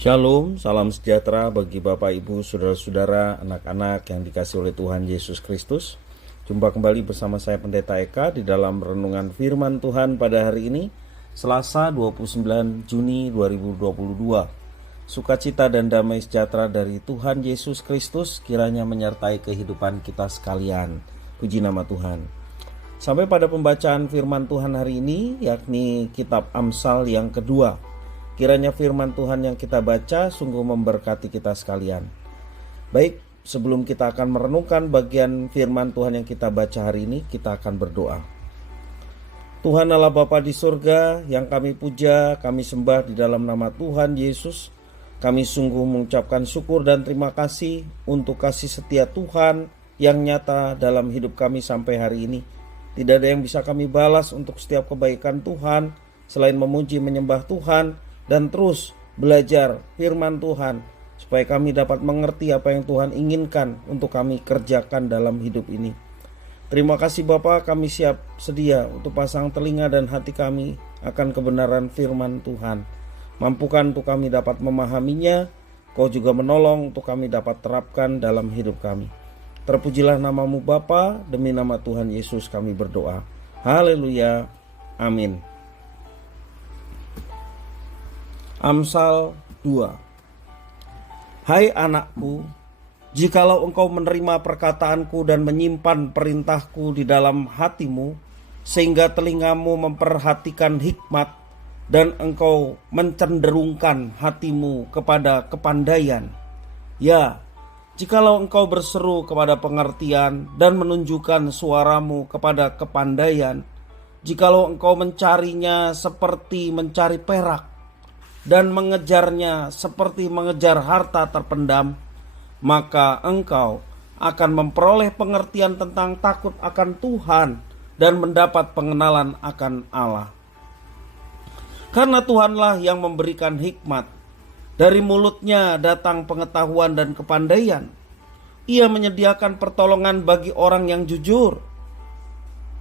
Shalom, salam sejahtera bagi Bapak, Ibu, Saudara-saudara, anak-anak yang dikasihi oleh Tuhan Yesus Kristus. Jumpa kembali bersama saya Pendeta Eka di dalam renungan firman Tuhan pada hari ini, Selasa 29 Juni 2022. Sukacita dan damai sejahtera dari Tuhan Yesus Kristus kiranya menyertai kehidupan kita sekalian. Puji nama Tuhan. Sampai pada pembacaan firman Tuhan hari ini, yakni kitab Amsal yang kedua. Kiranya firman Tuhan yang kita baca sungguh memberkati kita sekalian. Baik, sebelum kita akan merenungkan bagian firman Tuhan yang kita baca hari ini, kita akan berdoa. Tuhan Allah Bapa di surga, yang kami puja, kami sembah di dalam nama Tuhan Yesus. Kami sungguh mengucapkan syukur dan terima kasih untuk kasih setia Tuhan yang nyata dalam hidup kami sampai hari ini. Tidak ada yang bisa kami balas untuk setiap kebaikan Tuhan selain memuji menyembah Tuhan dan terus belajar firman Tuhan supaya kami dapat mengerti apa yang Tuhan inginkan untuk kami kerjakan dalam hidup ini. Terima kasih Bapa, kami siap sedia untuk pasang telinga dan hati kami akan kebenaran firman Tuhan. Mampukan untuk kami dapat memahaminya, Kau juga menolong untuk kami dapat terapkan dalam hidup kami. Terpujilah namamu Bapa, demi nama Tuhan Yesus kami berdoa. Haleluya, amin. Amsal 2. Hai anakku, jikalau engkau menerima perkataanku dan menyimpan perintahku di dalam hatimu, sehingga telingamu memperhatikan hikmat dan engkau mencenderungkan hatimu kepada kepandaian. Ya, jikalau engkau berseru kepada pengertian dan menunjukkan suaramu kepada kepandaian, jikalau engkau mencarinya seperti mencari perak dan mengejarnya seperti mengejar harta terpendam, maka engkau akan memperoleh pengertian tentang takut akan Tuhan dan mendapat pengenalan akan Allah. Karena Tuhanlah yang memberikan hikmat, dari mulutnya datang pengetahuan dan kepandaian. Ia menyediakan pertolongan bagi orang yang jujur,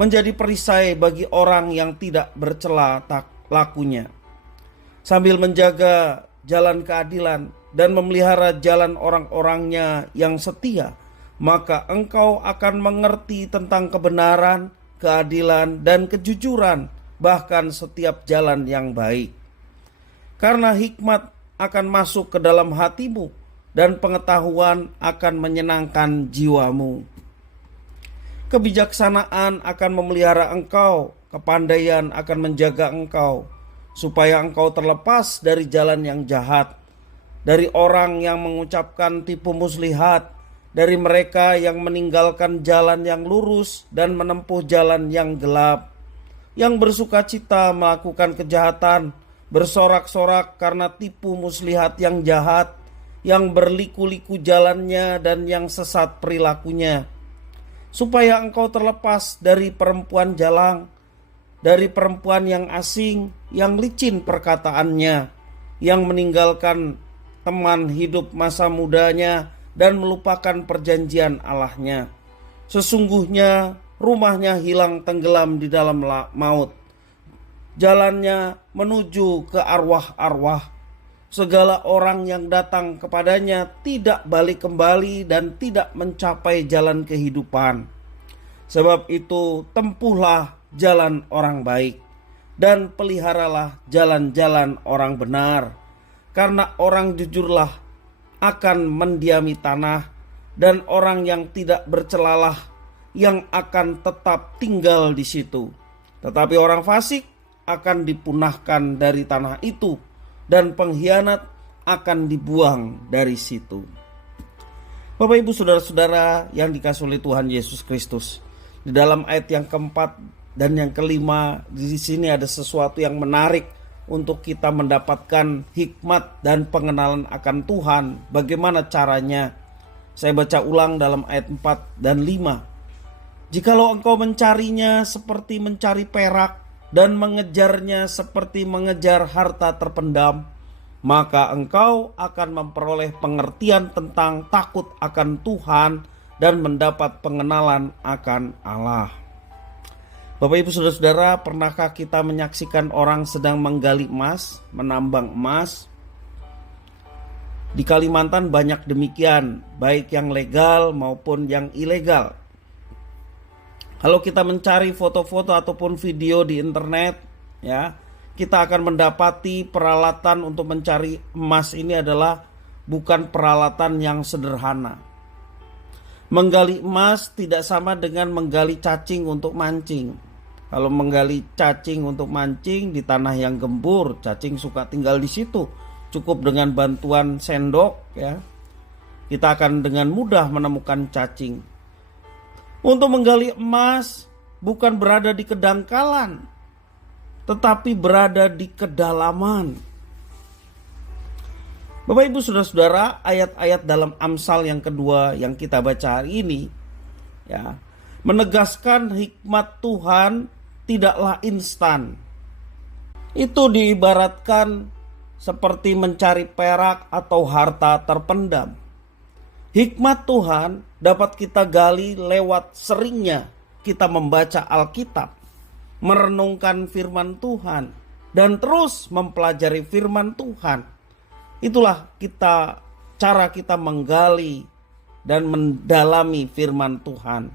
menjadi perisai bagi orang yang tidak bercela lakunya, sambil menjaga jalan keadilan dan memelihara jalan orang-orangnya yang setia, maka engkau akan mengerti tentang kebenaran, keadilan, dan kejujuran, bahkan setiap jalan yang baik. Karena hikmat akan masuk ke dalam hatimu, dan pengetahuan akan menyenangkan jiwamu. Kebijaksanaan akan memelihara engkau, kepandaian akan menjaga engkau, supaya engkau terlepas dari jalan yang jahat, dari orang yang mengucapkan tipu muslihat, dari mereka yang meninggalkan jalan yang lurus dan menempuh jalan yang gelap, yang bersukacita melakukan kejahatan, bersorak-sorak karena tipu muslihat yang jahat, yang berliku-liku jalannya dan yang sesat perilakunya, supaya engkau terlepas dari perempuan jalang, dari perempuan yang asing, yang licin perkataannya, yang meninggalkan teman hidup masa mudanya dan melupakan perjanjian Allahnya. Sesungguhnya rumahnya hilang tenggelam di dalam maut, jalannya menuju ke arwah-arwah. Segala orang yang datang kepadanya tidak balik kembali dan tidak mencapai jalan kehidupan. Sebab itu tempuhlah jalan orang baik dan peliharalah jalan-jalan orang benar, karena orang jujurlah akan mendiami tanah, dan orang yang tidak bercelalah yang akan tetap tinggal di situ. Tetapi orang fasik akan dipunahkan dari tanah itu, dan pengkhianat akan dibuang dari situ. Bapak, Ibu, Saudara-saudara yang dikasihi oleh Tuhan Yesus Kristus, di dalam ayat yang keempat dan yang kelima, di sini ada sesuatu yang menarik untuk kita mendapatkan hikmat dan pengenalan akan Tuhan. Bagaimana caranya? Saya baca ulang dalam ayat 4 dan 5. Jikalau engkau mencarinya seperti mencari perak dan mengejarnya seperti mengejar harta terpendam, maka engkau akan memperoleh pengertian tentang takut akan Tuhan dan mendapat pengenalan akan Allah. Bapak, Ibu, Saudara-saudara, pernahkah kita menyaksikan orang sedang menggali emas, menambang emas? Di Kalimantan banyak demikian, baik yang legal maupun yang ilegal. Kalau kita mencari foto-foto ataupun video di internet, ya, kita akan mendapati peralatan untuk mencari emas ini adalah bukan peralatan yang sederhana. Menggali emas tidak sama dengan menggali cacing untuk mancing. Kalau menggali cacing untuk mancing di tanah yang gembur, cacing suka tinggal di situ. Cukup dengan bantuan sendok, ya, kita akan dengan mudah menemukan cacing. Untuk menggali emas bukan berada di kedangkalan, tetapi berada di kedalaman. Bapak Ibu Saudara-saudara, ayat-ayat dalam Amsal yang kedua yang kita baca hari ini, ya, menegaskan hikmat Tuhan tidaklah instan. Itu diibaratkan seperti mencari perak atau harta terpendam. Hikmat Tuhan dapat kita gali lewat seringnya kita membaca Alkitab, merenungkan firman Tuhan, dan terus mempelajari firman Tuhan. Itulah cara kita menggali dan mendalami firman Tuhan.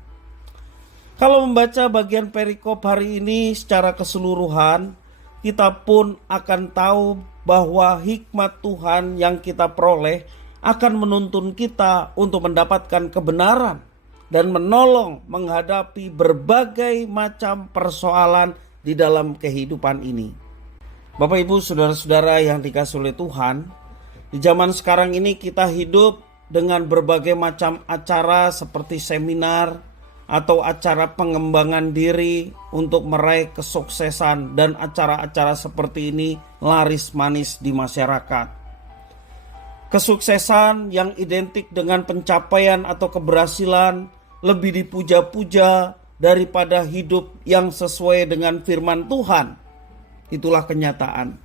Kalau membaca bagian perikop hari ini secara keseluruhan, kita pun akan tahu bahwa hikmat Tuhan yang kita peroleh akan menuntun kita untuk mendapatkan kebenaran dan menolong menghadapi berbagai macam persoalan di dalam kehidupan ini. Bapak Ibu Saudara-saudara yang dikasihi oleh Tuhan, di zaman sekarang ini kita hidup dengan berbagai macam acara seperti seminar atau acara pengembangan diri untuk meraih kesuksesan, dan acara-acara seperti ini laris manis di masyarakat. Kesuksesan yang identik dengan pencapaian atau keberhasilan lebih dipuja-puja daripada hidup yang sesuai dengan firman Tuhan. Itulah kenyataan.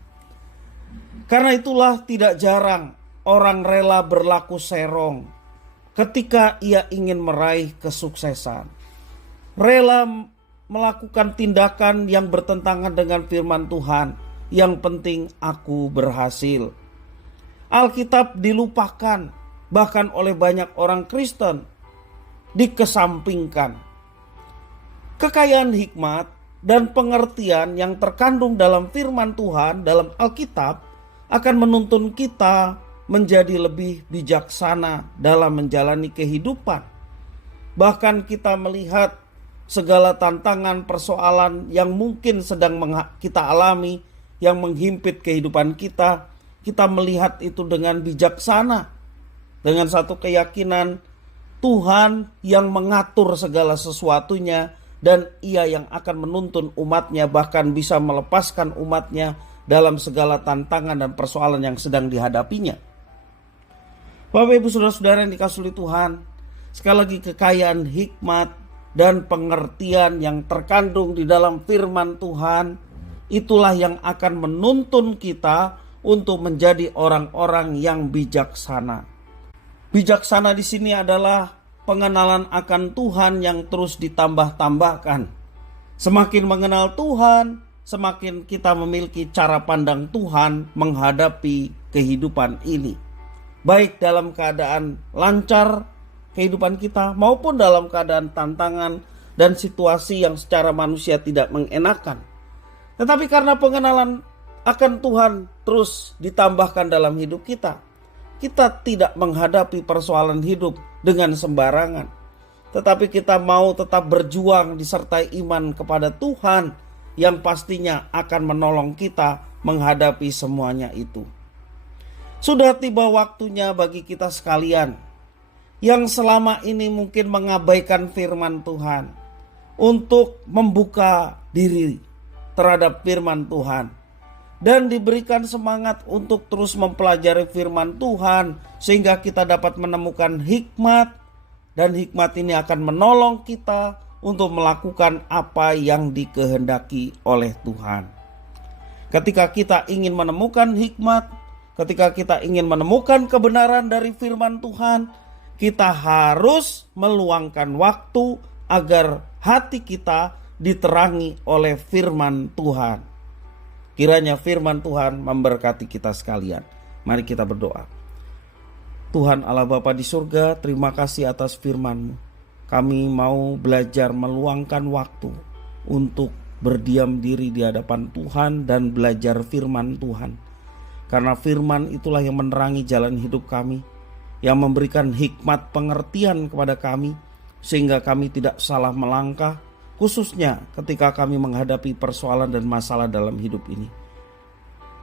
Karena itulah tidak jarang orang rela berlaku serong ketika ia ingin meraih kesuksesan. Rela melakukan tindakan yang bertentangan dengan firman Tuhan. Yang penting aku berhasil. Alkitab dilupakan bahkan oleh banyak orang Kristen, dikesampingkan. Kekayaan hikmat dan pengertian yang terkandung dalam firman Tuhan dalam Alkitab akan menuntun kita menjadi lebih bijaksana dalam menjalani kehidupan. Bahkan kita melihat segala tantangan persoalan yang mungkin sedang kita alami, yang menghimpit kehidupan kita, kita melihat itu dengan bijaksana, dengan satu keyakinan Tuhan yang mengatur segala sesuatunya, dan ia yang akan menuntun umatnya, bahkan bisa melepaskan umatnya dalam segala tantangan dan persoalan yang sedang dihadapinya. Bapak Ibu Saudara-saudara yang dikasihi Tuhan, sekali lagi kekayaan hikmat dan pengertian yang terkandung di dalam firman Tuhan, itulah yang akan menuntun kita untuk menjadi orang-orang yang bijaksana. Bijaksana di sini adalah pengenalan akan Tuhan yang terus ditambah-tambahkan. Semakin mengenal Tuhan, semakin kita memiliki cara pandang Tuhan menghadapi kehidupan ini. Baik dalam keadaan lancar kehidupan kita maupun dalam keadaan tantangan dan situasi yang secara manusia tidak mengenakan. Tetapi karena pengenalan akan Tuhan terus ditambahkan dalam hidup kita, kita tidak menghadapi persoalan hidup dengan sembarangan. Tetapi kita mau tetap berjuang disertai iman kepada Tuhan yang pastinya akan menolong kita menghadapi semuanya itu. Sudah tiba waktunya bagi kita sekalian yang selama ini mungkin mengabaikan firman Tuhan untuk membuka diri terhadap firman Tuhan dan diberikan semangat untuk terus mempelajari firman Tuhan sehingga kita dapat menemukan hikmat, dan hikmat ini akan menolong kita untuk melakukan apa yang dikehendaki oleh Tuhan. Ketika kita ingin menemukan hikmat, ketika kita ingin menemukan kebenaran dari firman Tuhan, kita harus meluangkan waktu agar hati kita diterangi oleh firman Tuhan. Kiranya firman Tuhan memberkati kita sekalian. Mari kita berdoa. Tuhan Allah Bapa di surga, terima kasih atas firman-Mu. Kami mau belajar meluangkan waktu untuk berdiam diri di hadapan Tuhan dan belajar firman Tuhan. Karena firman itulah yang menerangi jalan hidup kami, yang memberikan hikmat pengertian kepada kami, sehingga kami tidak salah melangkah, khususnya ketika kami menghadapi persoalan dan masalah dalam hidup ini.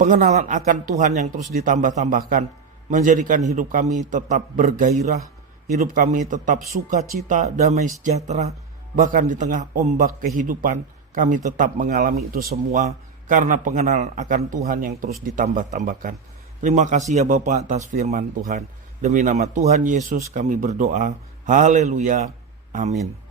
Pengenalan akan Tuhan yang terus ditambah-tambahkan menjadikan hidup kami tetap bergairah, hidup kami tetap sukacita, damai sejahtera. Bahkan di tengah ombak kehidupan kami tetap mengalami itu semua karena pengenalan akan Tuhan yang terus ditambah-tambahkan. Terima kasih ya Bapa atas firman Tuhan. Demi nama Tuhan Yesus kami berdoa. Haleluya. Amin.